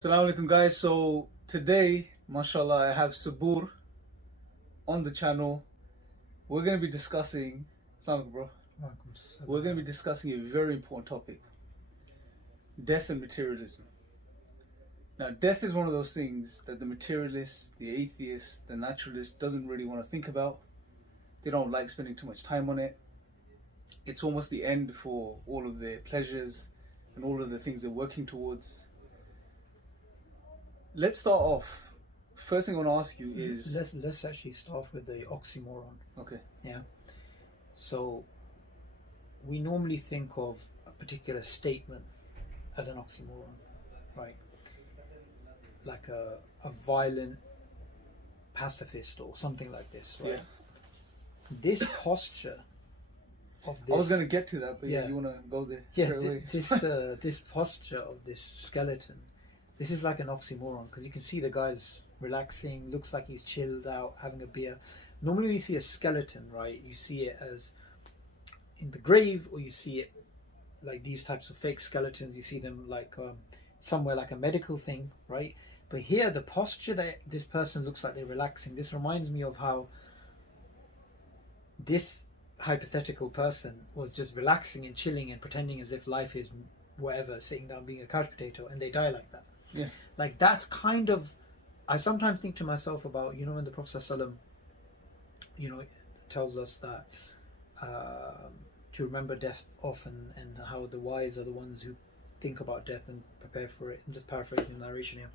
Assalamu alaikum guys. So today, mashallah, I have Subboor on the channel. We're going to be discussing, Assalamu alaikum, bro. We're going to be discussing a very important topic. Death and materialism. Now, death is one of those things that the materialist, the atheist, the naturalist doesn't really want to think about. They don't like spending too much time on it. It's almost the end for all of their pleasures and all of the things they're working towards. Let's start off. First thing I want to ask you is... Let's actually start with the oxymoron. Okay. Yeah. So, we normally think of a particular statement as an oxymoron, right? Like a violent pacifist or something like this, right? Yeah. This posture of this... I was going to get to that, but yeah, you want to go there straight away. This posture of this skeleton, this is like an oxymoron, because you can see the guy's relaxing, looks like he's chilled out, having a beer. Normally when you see a skeleton, right, you see it as in the grave, or you see it like these types of fake skeletons, you see them like somewhere like a medical thing, right? But here, the posture that this person looks like they're relaxing, this reminds me of how this hypothetical person was just relaxing and chilling and pretending as if life is whatever, sitting down being a couch potato, and they die like that. Yeah. Like that's kind of, I sometimes think to myself about, you know, when the Prophet ﷺ, you know, tells us that to remember death often, and how the wise are the ones who think about death and prepare for it. I'm just paraphrasing the narration here.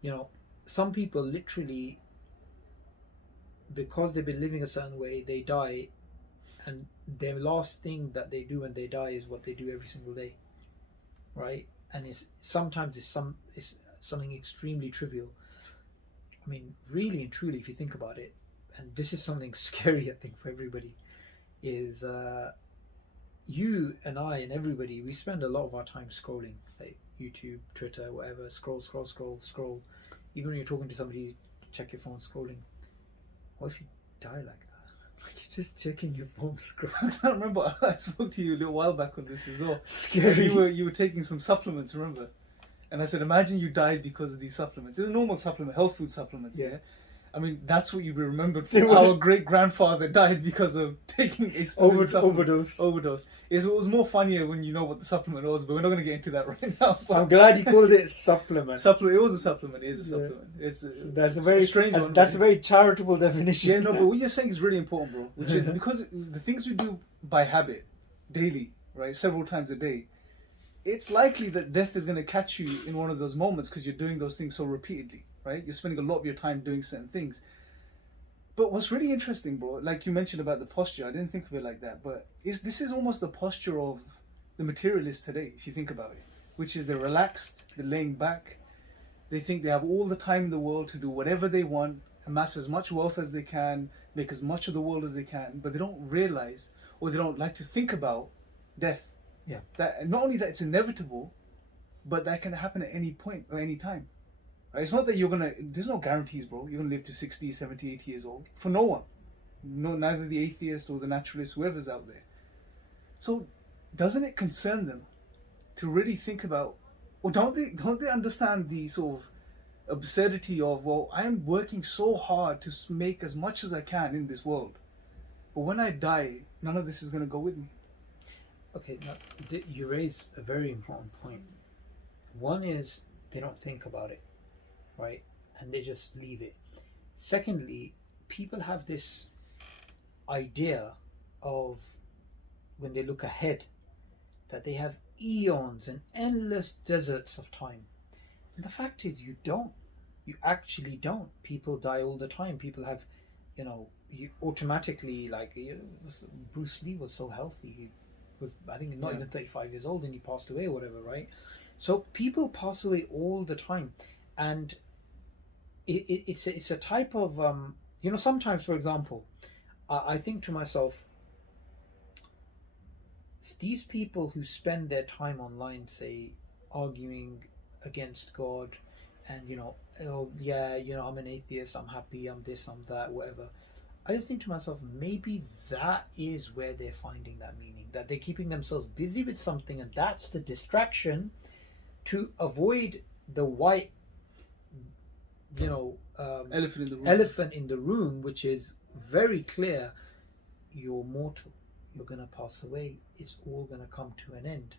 You know, some people literally, because they've been living a certain way, they die, and their last thing that they do when they die is what they do every single day, right? And it's sometimes it's something extremely trivial. I mean, really and truly, if you think about it, and this is something scary, I think, for everybody, is you and I and everybody, we spend a lot of our time scrolling, like YouTube, Twitter, whatever, scroll. Even when you're talking to somebody, check your phone, scrolling. What if you die like that? Like you're just checking your phone, scrolling. I remember I spoke to you a little while back on this as well. Scary. You were taking some supplements, remember? And I said, imagine you died because of these supplements. It was a normal supplement, health food supplements, yeah? I mean, that's what you be remembered for. Our great-grandfather died because of taking a overdose. It was more funnier when you know what the supplement was, but we're not going to get into that right now. I'm glad you called it supplement. It was a supplement. It is a supplement. That's a very strange one. That's a very charitable definition. Yeah, no, but what you're saying is really important, bro. Which is because the things we do by habit, daily, right, several times a day, it's likely that death is going to catch you in one of those moments because you're doing those things so repeatedly. Right, you're spending a lot of your time doing certain things. But what's really interesting, bro, like you mentioned about the posture, I didn't think of it like that, but this is almost the posture of the materialist today, if you think about it, which is they're relaxed, they're laying back, they think they have all the time in the world to do whatever they want, amass as much wealth as they can, make as much of the world as they can, but they don't realize, or they don't like to think about death. Yeah. That not only that it's inevitable, but that can happen at any point or any time. Right? It's not that there's no guarantees, bro. You're going to live to 60, 70, 80 years old. For no one. No, neither the atheist or the naturalist, whoever's out there. So, doesn't it concern them to really think about, or don't they understand the sort of absurdity of, well, I am working so hard to make as much as I can in this world. But when I die, none of this is going to go with me. Okay, now, you raise a very important point. One is, they don't think about it. Right, and they just leave it. Secondly, people have this idea of, when they look ahead, that they have eons and endless deserts of time. And the fact is, you don't. You actually don't. People die all the time. People have, you know, you automatically, like, Bruce Lee was so healthy. He was, I think, not even 35 years old, and he passed away or whatever, right? So people pass away all the time. And it's a type of, you know, sometimes, for example, I think to myself, these people who spend their time online, say, arguing against God, and, you know, oh, yeah, you know, I'm an atheist, I'm happy, I'm this, I'm that, whatever. I just think to myself, maybe that is where they're finding that meaning, that they're keeping themselves busy with something, and that's the distraction to avoid the white, elephant in the room, which is very clear. You're mortal. You're going to pass away. It's all going to come to an end.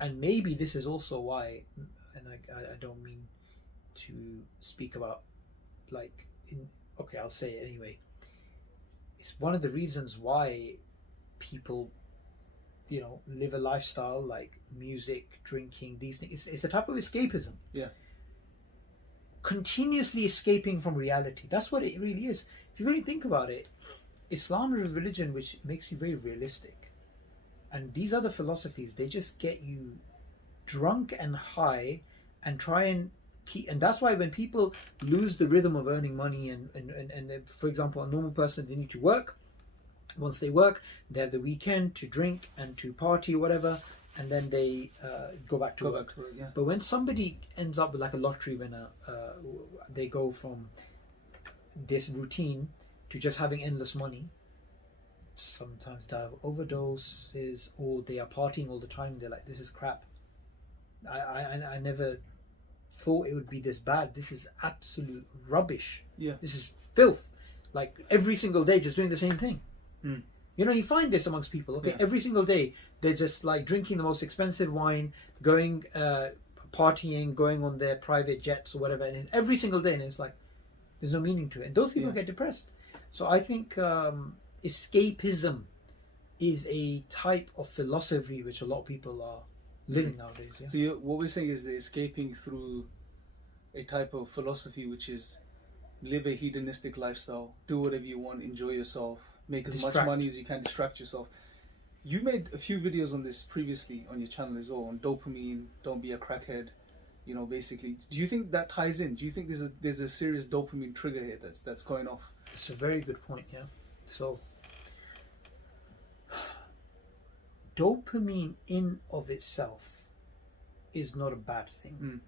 And maybe this is also why, and I don't mean to speak about I'll say it anyway. It's one of the reasons why people, live a lifestyle like music, drinking, these things. It's a type of escapism. Yeah. Continuously escaping from reality. That's what it really is. If you really think about it, Islam is a religion which makes you very realistic. And these other philosophies, they just get you drunk and high and try and keep. And that's why when people lose the rhythm of earning money and for example, a normal person, they need to work. Once they work, they have the weekend to drink and to party or whatever, and then they go back to work. Yeah. But when somebody ends up with like a lottery winner, they go from this routine to just having endless money. Sometimes they have overdoses, or they are partying all the time. They're like, this is crap. I never thought it would be this bad. This is absolute rubbish. Yeah. This is filth. Like every single day just doing the same thing. Mm. You find this amongst people. Okay, yeah. Every single day they're just like drinking the most expensive wine, going partying, going on their private jets or whatever, and every single day, and it's like there's no meaning to it. And those people get depressed. So I think escapism is a type of philosophy which a lot of people are living nowadays. Yeah? So what we're saying is they're escaping through a type of philosophy which is live a hedonistic lifestyle, do whatever you want, enjoy yourself, make as much money as you can, distract yourself. You made a few videos on this previously on your channel as well, on dopamine, don't be a crackhead, basically. Do you think that ties in? Do you think there's a serious dopamine trigger here that's going off? It's a very good point, yeah. So dopamine in of itself is not a bad thing. Mm.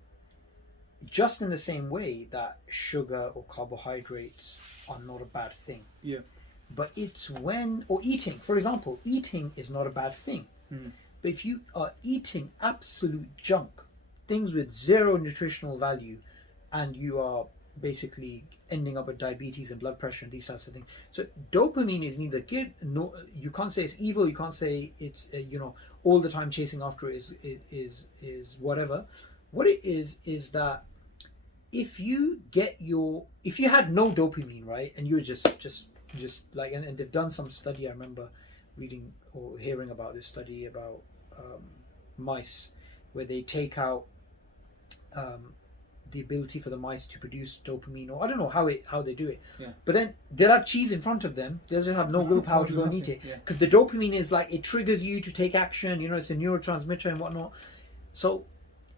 Just in the same way that sugar or carbohydrates are not a bad thing. Yeah. But it's or eating, for example, eating is not a bad thing. Mm. But if you are eating absolute junk, things with zero nutritional value, and you are basically ending up with diabetes and blood pressure and these types of things. So dopamine is neither good, no, you can't say it's evil, you can't say it's all the time chasing after it is whatever. What it is that if you had no dopamine, right, and you're just like, and they've done some study, I remember reading or hearing about this study about mice, where they take out the ability for the mice to produce dopamine, or I don't know how they do it. Yeah. But then they'll have cheese in front of them, they'll just have no willpower to go and eat it, because the dopamine is like, it triggers you to take action, it's a neurotransmitter and whatnot. So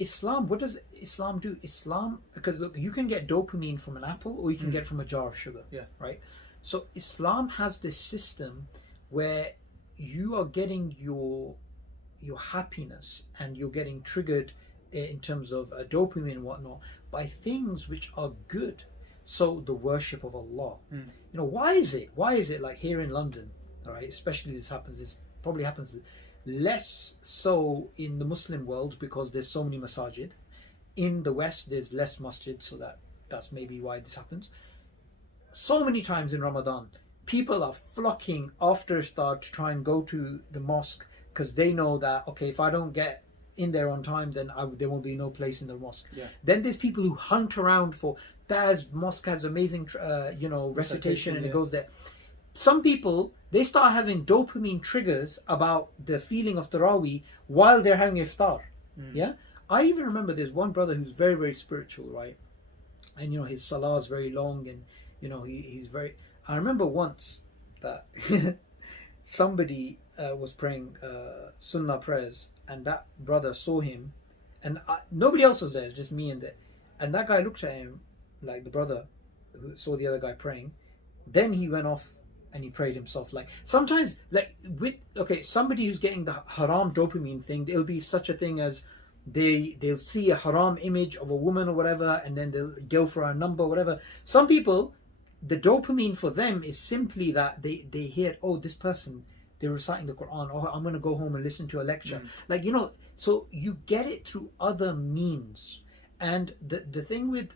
Islam, what does Islam do? Islam, because look, you can get dopamine from an apple, or you can get it from a jar of sugar. Yeah. Right. So Islam has this system where you are getting your happiness, and you're getting triggered in terms of dopamine and whatnot by things which are good. So the worship of Allah. Why is it like here in London, right, especially this probably happens less so in the Muslim world, because there's so many masajid. In the West there's less masjid, so that's maybe why this happens. So many times in Ramadan, people are flocking after iftar to try and go to the mosque, because they know that, okay, if I don't get in there on time, then there won't be no place in the mosque. Yeah. Then there's people who hunt around for that mosque has amazing recitation, and it goes there. Some people, they start having dopamine triggers about the feeling of Taraweeh while they're having iftar. Yeah, I even remember there's one brother who's very, very spiritual, right? And his salah is very long, and he's very. I remember once that somebody was praying sunnah prayers, and that brother saw him, and nobody else was there, it's just me and that guy looked at him, like the brother who saw the other guy praying. Then he went off and he prayed himself. Like sometimes, like somebody who's getting the haram dopamine thing, it'll be such a thing as they'll see a haram image of a woman or whatever, and then they'll go for a number, whatever. Some people, the dopamine for them is simply that they hear, oh, this person, they're reciting the Quran, oh, I'm going to go home and listen to a lecture. Like, So you get it through other means. And the thing with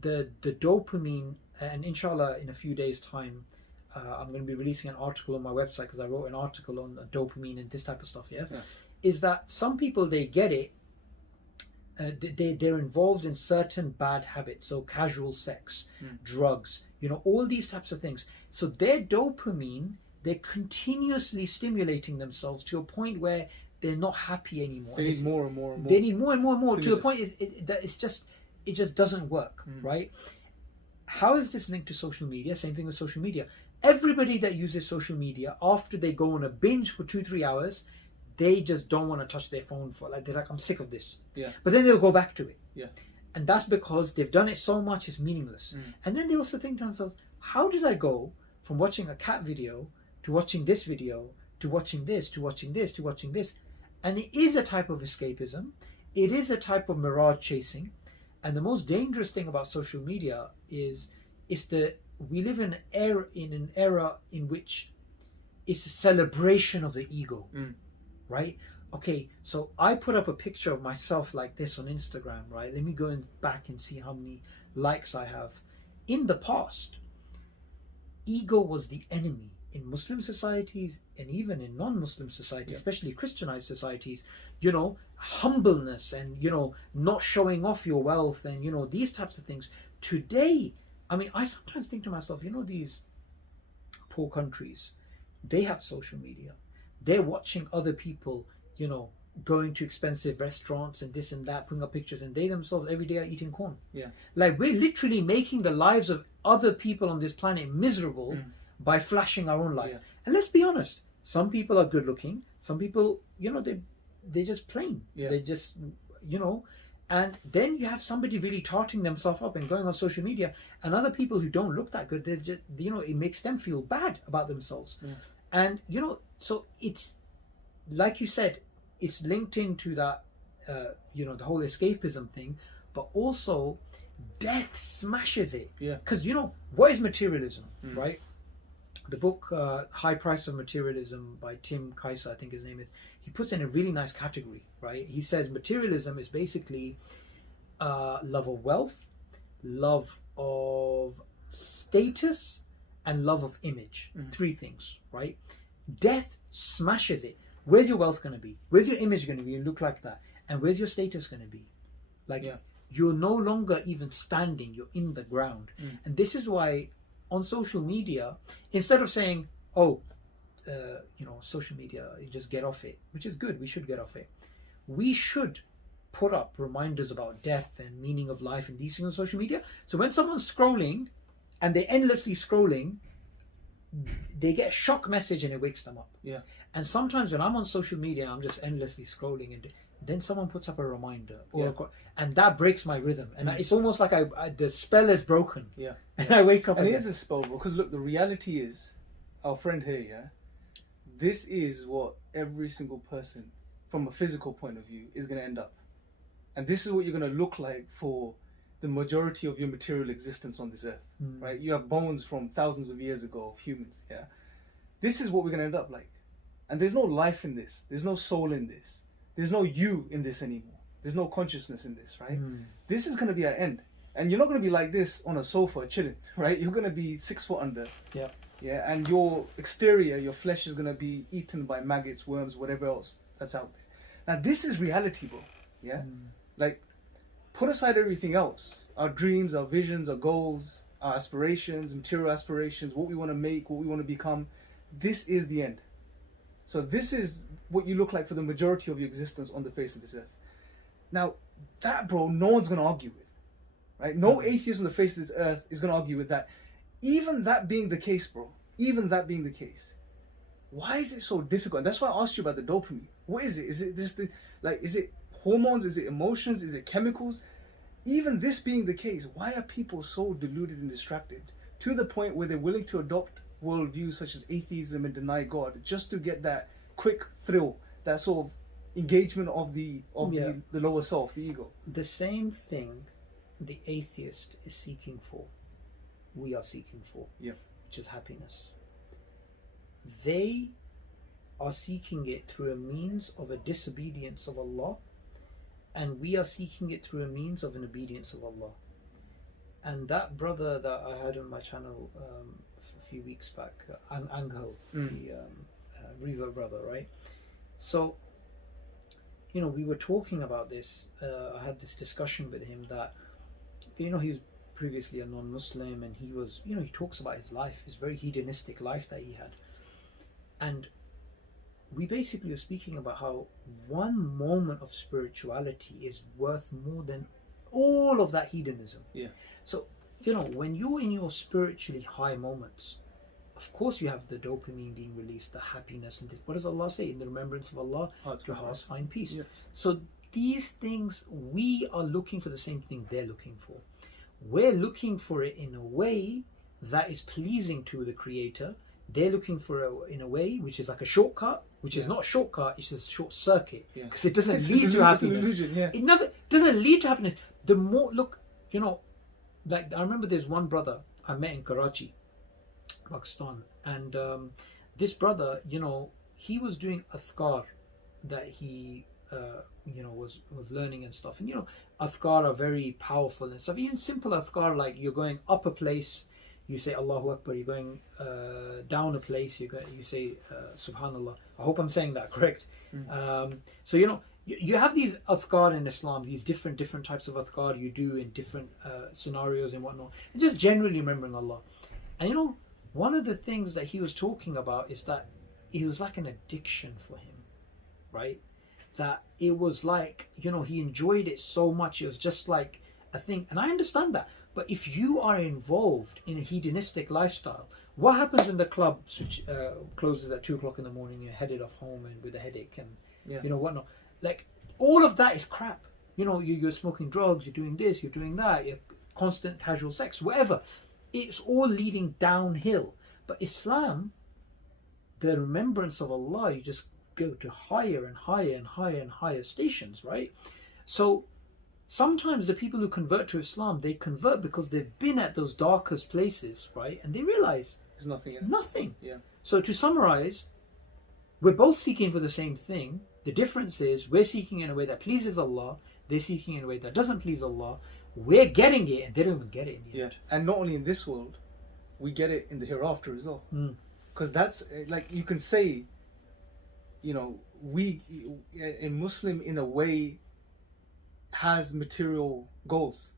the dopamine, and inshallah in a few days time, I'm going to be releasing an article on my website, because I wrote an article on dopamine and this type of stuff, yeah? Is that some people, they get it, they're involved in certain bad habits, so casual sex, drugs, you know, all these types of things. So their dopamine, they're continuously stimulating themselves to a point where they're not happy anymore. They need more and more and more. They need more and more and more, Stimulus. to the point that it just doesn't work, right? How is this linked to social media? Same thing with social media. Everybody that uses social media, after they go on a binge for 2-3 hours, they just don't want to touch their phone for, like, they're like, I'm sick of this. Yeah. But then they'll go back to it. Yeah. And that's because they've done it so much, it's meaningless. And then they also think to themselves, how did I go from watching a cat video to watching this video to watching this to watching this to watching this? And it is a type of escapism. It is a type of mirage chasing. And the most dangerous thing about social media is we live in an era in which it's a celebration of the ego. Right? Okay, so I put up a picture of myself like this on Instagram, right? Let me go back and see how many likes I have. In the past, ego was the enemy in Muslim societies and even in non-Muslim societies, especially Christianized societies. You know, humbleness and, you know, not showing off your wealth and, you know, these types of things. Today, I mean, I sometimes think to myself, you know, these poor countries, they have social media. They're watching other people, you know, going to expensive restaurants and this and that, putting up pictures, and they themselves every day are eating corn. Yeah. Like, we're literally making the lives of other people on this planet miserable by flashing our own life. Yeah. And let's be honest, some people are good looking, some people, you know, they're just plain. Yeah. They just, you know, and then you have somebody really tarting themselves up and going on social media, and other people who don't look that good, they're just, you know, it makes them feel bad about themselves. Yeah. And, you know, so it's, like you said, it's linked into that, you know, the whole escapism thing, but also death smashes it. Yeah. Because, you know, what is materialism, right? The book High Price of Materialism by Tim Kaiser, I think his name is, he puts in a really nice category, right? He says materialism is basically love of wealth, love of status, and love of image. 3 things, right? Death smashes it. Where's your wealth going to be? Where's your image going to be? You look like that. And where's your status going to be? Like, you're no longer even standing, you're in the ground. And this is why on social media, instead of saying, oh, you know, social media, you just get off it, which is good, we should get off it. We should put up reminders about death and meaning of life and these things on social media. So when someone's scrolling and they're endlessly scrolling, they get a shock message and it wakes them up. Yeah. And sometimes when I'm on social media, I'm just endlessly scrolling, and then someone puts up a reminder, and that breaks my rhythm. And it's almost like the spell is broken. Yeah. And I wake up. And it is a spell, bro. Because look, the reality is, our friend here, this is what every single person, from a physical point of view, is going to end up. And this is what you're going to look like for the majority of your material existence on this earth, right? You have bones from thousands of years ago of humans, This is what we're going to end up like. And there's no life in this. There's no soul in this. There's no you in this anymore. There's no consciousness in this, right? This is going to be our end. And you're not going to be like this on a sofa chilling, right? You're going to be 6 foot under. Yeah. Yeah. And your exterior, your flesh is going to be eaten by maggots, worms, whatever else that's out there. Now, this is reality, bro. Yeah. Like, put aside everything else. Our dreams, our visions, our goals, our aspirations, material aspirations, what we want to make, what we want to become. This is the end. So this is what you look like for the majority of your existence on the face of this earth. Now, that, bro, no one's going to argue with, right? No atheist on the face of this earth is going to argue with that. Even that being the case, bro, even that being the case, why is it so difficult? And that's why I asked you about the dopamine. What is it? Is it just is it hormones? Is it emotions? Is it chemicals? Even this being the case, why are people so deluded and distracted to the point where they're willing to adopt worldviews such as atheism and deny God just to get that quick thrill, that sort of engagement of the lower self, the ego? The same thing the atheist is seeking for, we are seeking for, which is happiness. They are seeking it through a means of a disobedience of Allah, and we are seeking it through a means of an obedience of Allah. And that brother that I had on my channel a few weeks back, Angel, the Riva brother, right? So, you know, we were talking about this. I had this discussion with him that, you know, he was previously a non-Muslim, and he was, you know, he talks about his life, his very hedonistic life that he had. And we basically were speaking about how one moment of spirituality is worth more than all of that hedonism. Yeah. So, you know, when you're in your spiritually high moments, of course you have the dopamine being released, the happiness, and this. What does Allah say? In the remembrance of Allah, your hearts find peace. Yeah. So these things, we are looking for the same thing they're looking for. We're looking for it in a way that is pleasing to the Creator. They're looking for it in a way which is like a shortcut, which is not a shortcut, it's just a short circuit, because it doesn't lead to happiness. It never doesn't lead to happiness. The more, look, you know, like I remember there's one brother I met in Karachi, Pakistan, and this brother, you know, he was doing athkar that he you know, was learning and stuff. And you know, athkar are very powerful and stuff. Even simple athkar, like you're going up a place, you say Allahu Akbar. You're going down a place, you say Subhanallah. I hope I'm saying that correct. So you know, you have these athkar in Islam, these different types of athkar you do in different scenarios and whatnot, and just generally remembering Allah. And you know, one of the things that he was talking about is that it was like an addiction for him, right? That it was like, you know, he enjoyed it so much, it was just like a thing. And I understand that. But if you are involved in a hedonistic lifestyle, what happens when the club closes at 2 o'clock in the morning, you're headed off home and with a headache and you know whatnot? Like, all of that is crap. You know, you're smoking drugs, you're doing this, you're doing that, you're constant casual sex, whatever. It's all leading downhill. But Islam, the remembrance of Allah, you just go to higher and higher and higher and higher stations, right? So sometimes the people who convert to Islam, they convert because they've been at those darkest places, right? And they realize there's nothing. It's nothing. Yeah. So to summarize, we're both seeking for the same thing. The difference is we're seeking in a way that pleases Allah. They're seeking in a way that doesn't please Allah. We're getting it, and they don't even get it in the end. And not only in this world, we get it in the hereafter as well. Because that's like, you can say, you know, a Muslim in a way has material goals,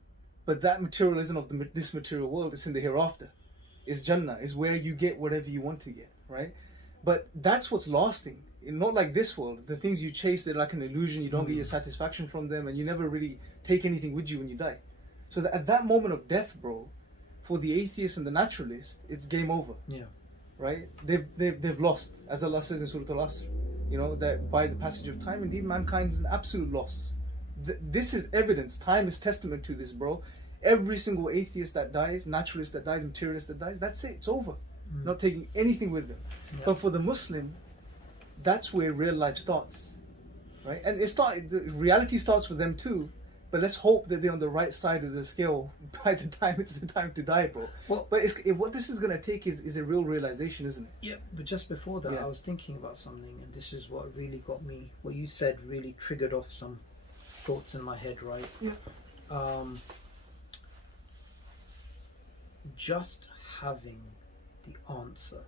but that material isn't of this material world. It's in the hereafter. It's Jannah. Is where you get whatever you want to get, right? But that's what's lasting. Not like this world. The things you chase, they're like an illusion. You don't get your satisfaction from them, and you never really take anything with you when you die. So that at that moment of death, bro, for the atheist and the naturalist, it's game over. Yeah. Right? They've lost, as Allah says in Surah Al-Asr. You know, that by the passage of time, indeed, mankind is an absolute loss. This is evidence. Time is testament to this, bro. Every single atheist that dies, naturalist that dies, materialist that dies, that's it. It's over. Not taking anything with them. Yeah. But for the Muslim, that's where real life starts, right? And the reality starts for them too. But let's hope that they're on the right side of the scale by the time it's the time to die, bro. Well, but what this is going to take is a real realization, isn't it? Yeah, but just before that, I was thinking about something, and this is what really got me, what you said really triggered off some thoughts in my head, right? Yeah. Just having the answer,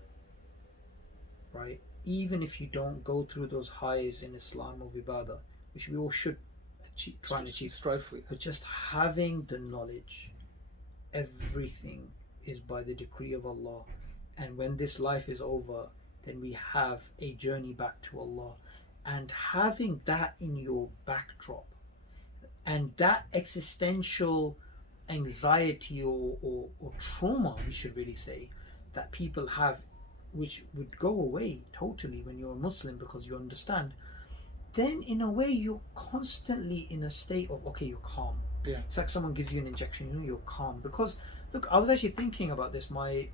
right? Even if you don't go through those highs in Islam of Ibadah, which we all should try and achieve, strive for it. But just having the knowledge, everything is by the decree of Allah, and when this life is over, then we have a journey back to Allah. And having that in your backdrop, and that existential anxiety or trauma, we should really say, that people have, which would go away totally when you're a Muslim, because you understand, then in a way you're constantly in a state of, okay, you're calm. Yeah. It's like someone gives you an injection, you know, you're calm. Because look, I was actually thinking about this. My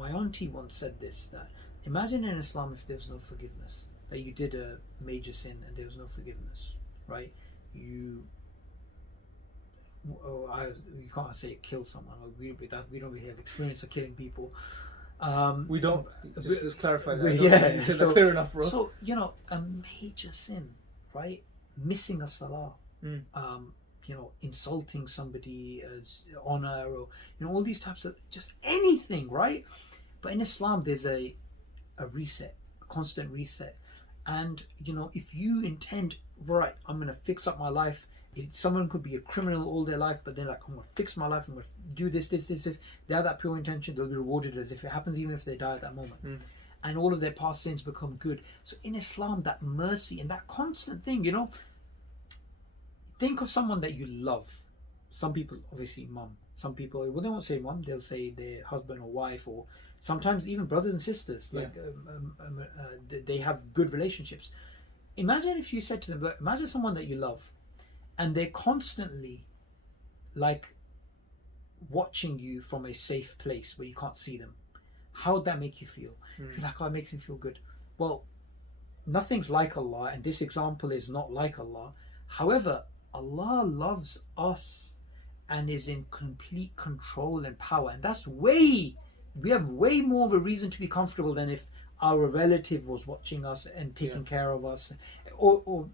auntie once said this, that imagine in Islam if there's no forgiveness, that you did a major sin and there was no forgiveness, right? You can't say kill someone, we don't really have experience of killing people, We don't. Just clarify that. Yeah, You said that clear enough, bro. So, you know, a major sin, right? Missing a salah, you know, insulting somebody as honor, or, you know, all these types of, just anything, right? But in Islam, there's a reset, a constant reset. And, you know, if you intend, right, I'm going to fix up my life. Someone could be a criminal all their life, but they're like, I'm going to fix my life, I'm going to do this. They have that pure intention, they'll be rewarded as if it happens, even if they die at that moment. And all of their past sins become good. So in Islam, that mercy and that constant thing, you know, think of someone that you love. Some people, obviously, mum. Some people, well, they won't say mum, they'll say their husband or wife, or sometimes even brothers and sisters. Like they have good relationships. Imagine if you said to them, imagine someone that you love, and they're constantly like watching you from a safe place where you can't see them. How would that make you feel? Like, oh, it makes me feel good. Well, nothing's like Allah, and this example is not like Allah. However, Allah loves us and is in complete control and power, and that's we have way more of a reason to be comfortable than if our relative was watching us and taking care of us, or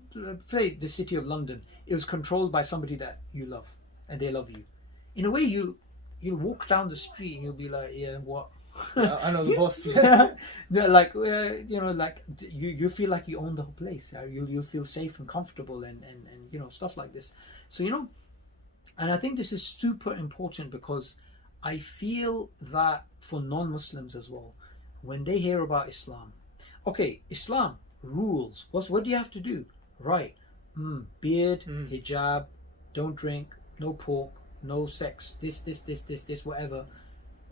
say the city of London, it was controlled by somebody that you love and they love you. In a way, you'll walk down the street and you'll be like, yeah, what? Yeah, I know the boss. Like, you know, like you feel like you own the whole place. You'll feel safe and comfortable, and you know, stuff like this. So, you know, and I think this is super important, because I feel that for non-Muslims as well, when they hear about Islam, okay, Islam rules. What do you have to do? Right, beard, hijab, don't drink, no pork, no sex, this, whatever.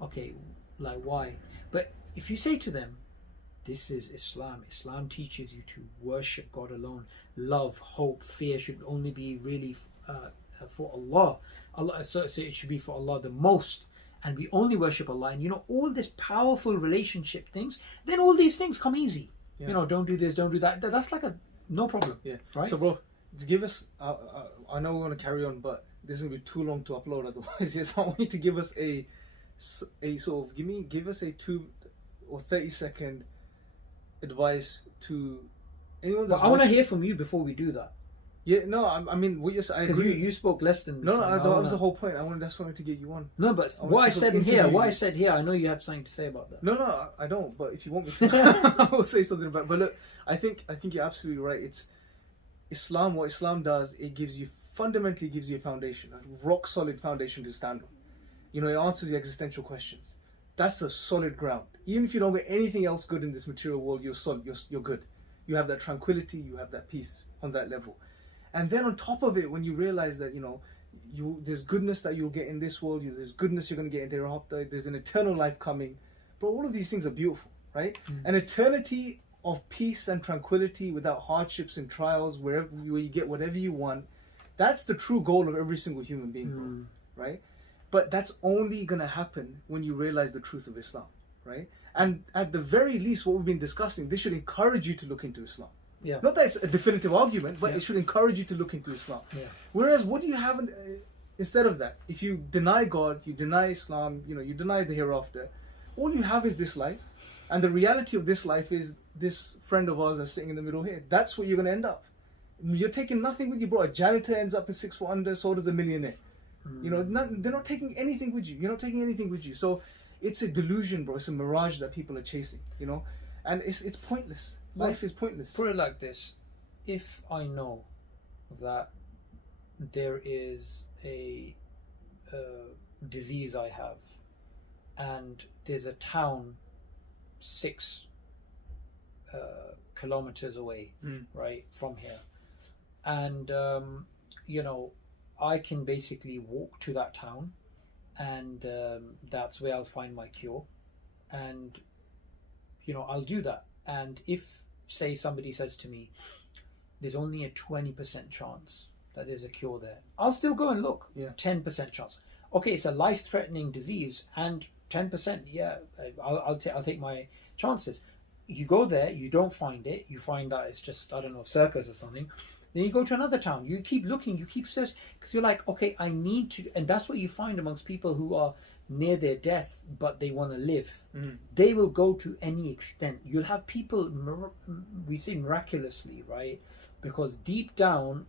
Okay, like, why? But if you say to them, this is Islam. Islam teaches you to worship God alone. Love, hope, fear should only be really for Allah. So it should be for Allah the most. And we only worship Allah. And, you know, all this powerful relationship things, then all these things come easy. You know, don't do this, don't do that. That's like no problem. Yeah. Right? So, bro, give us, I know we're going to carry on, but this is going to be too long to upload otherwise. Yes, I want you to give us a sort of, give us a 2 or 30-second advice to anyone that's I want to hear from you before we do that. Yeah, no, I mean, what you're saying, I agree. Because you spoke less than... No, that was the whole point. That's why I wanted to get you on. No, but what I said here, I know you have something to say about that. No, I don't, but if you want me to, I will say something about it. But look, I think you're absolutely right. It's Islam, what Islam does, it fundamentally gives you a foundation, a rock solid foundation to stand on. You know, it answers your existential questions. That's a solid ground. Even if you don't get anything else good in this material world, you're solid, you're good. You have that tranquility, you have that peace on that level. And then on top of it, when you realize that, you know, there's goodness that you'll get in this world, there's goodness you're going to get in thereafter, there's an eternal life coming. But all of these things are beautiful, right? An eternity of peace and tranquility without hardships and trials, where you get whatever you want. That's the true goal of every single human being, right? But that's only going to happen when you realize the truth of Islam, right? And at the very least, what we've been discussing, this should encourage you to look into Islam. Yeah. Not that it's a definitive argument, but it should encourage you to look into Islam. Yeah. Whereas, what do you have instead of that? If you deny God, you deny Islam, you know, you deny the hereafter, all you have is this life. And the reality of this life is this friend of ours that's sitting in the middle here. That's what you're going to end up. You're taking nothing with you, bro. A janitor ends up in 6 foot under, so does a millionaire. You know, they're not taking anything with you. You're not taking anything with you. So it's a delusion, bro. It's a mirage that people are chasing, you know. And it's pointless. Life is pointless. Put it like this. If I know that there is a disease I have, and there's a town 6 kilometers away, right, from here, and you know, I can basically walk to that town, and that's where I'll find my cure, and you know, I'll do that. And if, say, somebody says to me, there's only a 20% chance that there's a cure there, I'll still go and look. 10% chance. Okay, it's a life-threatening disease, and 10%, yeah, I'll take my chances. You go there, you don't find it, you find that it's just, I don't know, circus or something, Then you go to another town. You keep looking. You keep searching because you're like, okay, I need to. And that's what you find amongst people who are near their death, but they want to live. They will go to any extent. You'll have people, we say miraculously, right? Because deep down,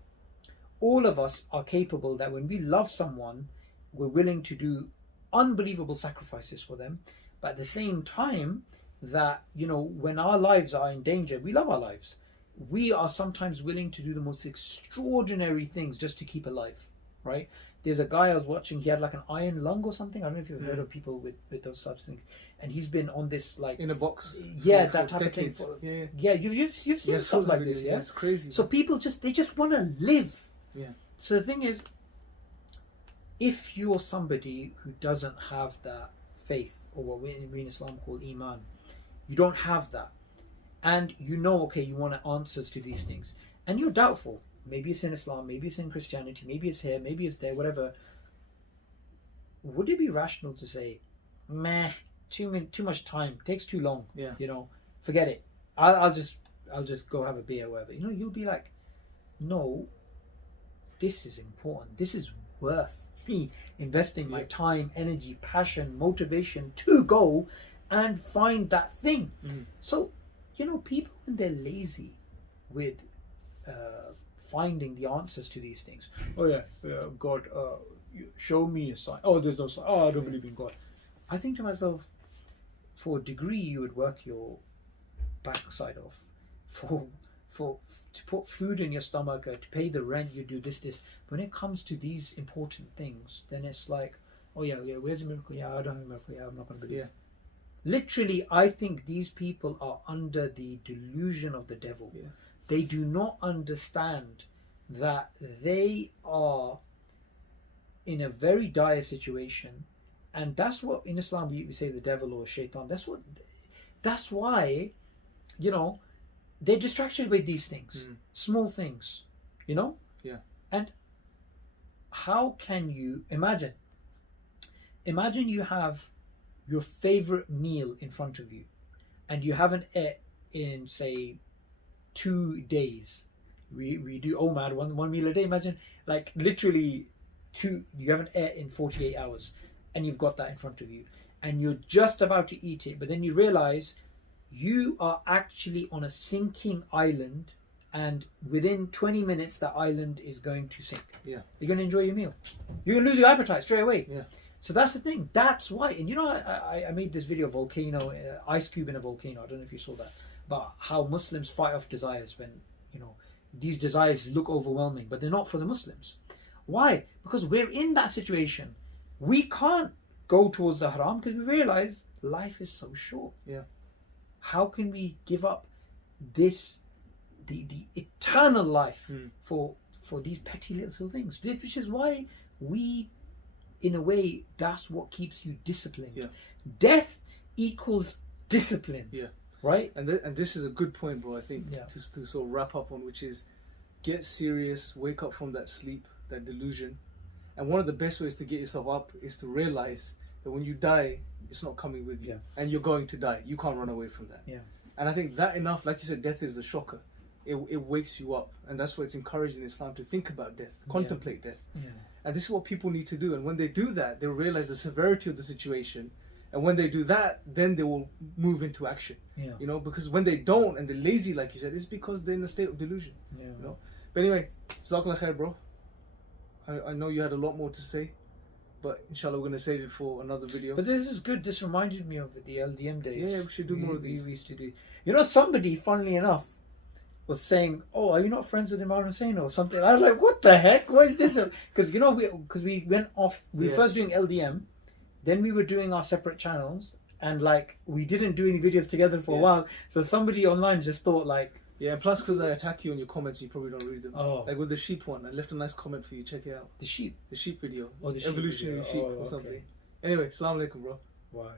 all of us are capable that when we love someone, we're willing to do unbelievable sacrifices for them. But at the same time, that, you know, when our lives are in danger, we love our lives. We are sometimes willing to do the most extraordinary things just to keep alive, right? There's a guy I was watching, he had like an iron lung or something. I don't know if you've heard of people with those types of things. And he's been on this like... in a box. Yeah, for that type decades. of thing. Yeah. Yeah, you've seen stuff like this, yeah? It's crazy. So people they just want to live. Yeah. So the thing is, if you're somebody who doesn't have that faith, or what we in Islam call Iman, you don't have that, and you know, okay, you want answers to these things, and you're doubtful, maybe it's in Islam, maybe it's in Christianity, maybe it's here, maybe it's there, whatever, would it be rational to say, meh, too much time, takes too long, you know, forget it, I'll just go have a beer or whatever, you know? You'll be like, no, this is important, this is worth me investing my time, energy, passion, motivation to go and find that thing. So, you know, people, when they're lazy with finding the answers to these things, God, show me a sign. Oh, there's no sign. Oh, I don't believe in God. I think to myself, for a degree, you would work your backside off to put food in your stomach, to pay the rent, you do this. When it comes to these important things, then it's like, oh yeah, where's the miracle? Yeah, I don't have a miracle. Yeah, I'm not going to believe. Literally, I think these people are under the delusion of the devil. They do not understand that they are in a very dire situation, and that's what in Islam we say the devil or shaitan. That's why, you know, they're distracted with these things, small things, you know? And how can you imagine you have your favorite meal in front of you and you haven't ate in, say, 2 days. We do OMAD, one meal a day. Imagine, like, literally you haven't ate in 48 hours and you've got that in front of you and you're just about to eat it, but then you realize you are actually on a sinking island, and within 20 minutes that island is going to sink. You're going to enjoy your meal. You're going to lose your appetite straight away. So that's the thing. That's why. And you know, I made this video, volcano, ice cube in a volcano. I don't know if you saw that. But how Muslims fight off desires when, you know, these desires look overwhelming, but they're not for the Muslims. Why? Because we're in that situation. We can't go towards the haram because we realize life is so short. How can we give up this, the eternal life for these petty little things? Which is why we, in a way, that's what keeps you disciplined. Death equals discipline. Right? And this is a good point, bro, I think, to sort of wrap up on, which is get serious, wake up from that sleep, that delusion. And one of the best ways to get yourself up is to realize that when you die, it's not coming with you. And you're going to die. You can't run away from that. And I think that enough, like you said, death is a shocker. It wakes you up. And that's why it's encouraged in Islam to think about death, contemplate death. And this is what people need to do. And when they do that, they'll realize the severity of the situation. And when they do that, then they will move into action. You know, because when they don't and they're lazy, like you said, it's because they're in a state of delusion. You know. But anyway, Jazakallah khair, bro. I know you had a lot more to say, but inshallah we're going to save it for another video. But this is good. This reminded me of the LDM days. Yeah, we should do more of these. We used to do. You know, somebody, funnily enough, was saying, "Oh, are you not friends with Imran Hussein or something?" I was like, "What the heck? What is this?" Because you know, we went off. We were first doing LDM, then we were doing our separate channels, and like we didn't do any videos together for a while. So somebody online just thought like. Yeah, plus because I attack you on your comments, you probably don't read them. Like with the sheep one, I left a nice comment for you. Check it out. The sheep video. Oh, the evolutionary sheep or something. Anyway, Assalamu alaikum, bro. Why?